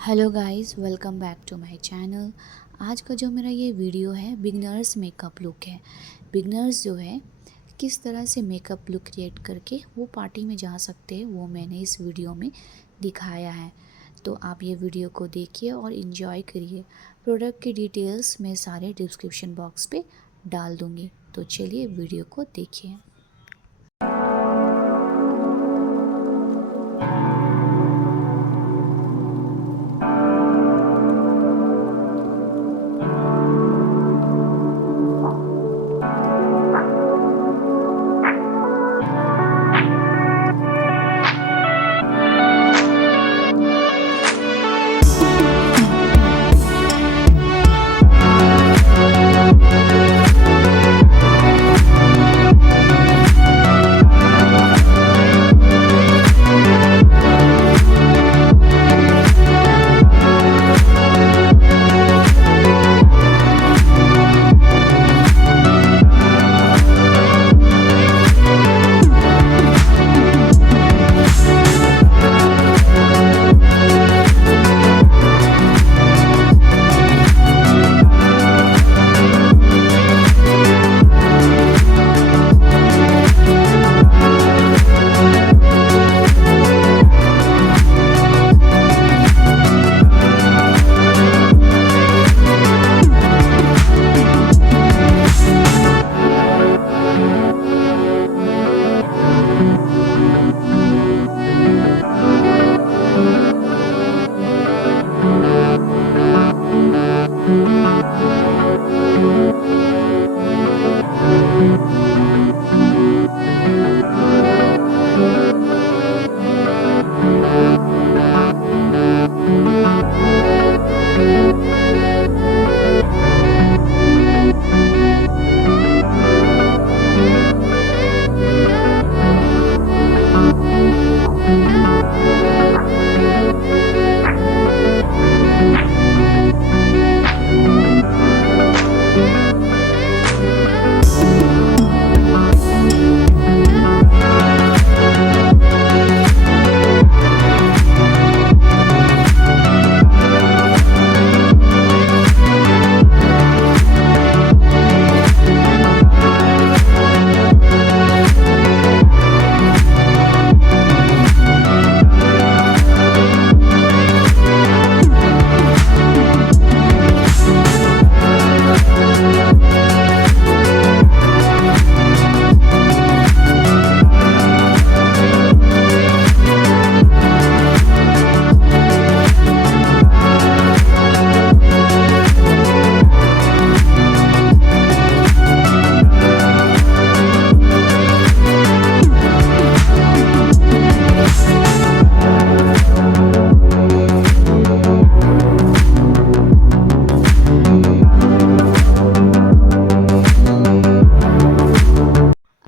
Hello guys, welcome back to my channel. आज का जो मेरा ये वीडियो है बिगनर्स मेकअप लुक है। बिगनर्स जो है किस तरह से मेकअप लुक क्रिएट करके वो पार्टी में जा सकते हैं, वो मैंने इस वीडियो में दिखाया है। तो आप ये वीडियो को देखिए और इन्जॉय करिए। प्रोडक्ट की डिटेल्स मैं सारे डिस्क्रिप्शन बॉक्स पे डाल दूँगी, तो चलिए वीडियो को देखिए।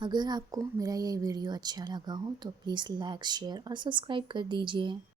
अगर आपको मेरा ये वीडियो अच्छा लगा हो तो प्लीज़ लाइक, शेयर और सब्सक्राइब कर दीजिए।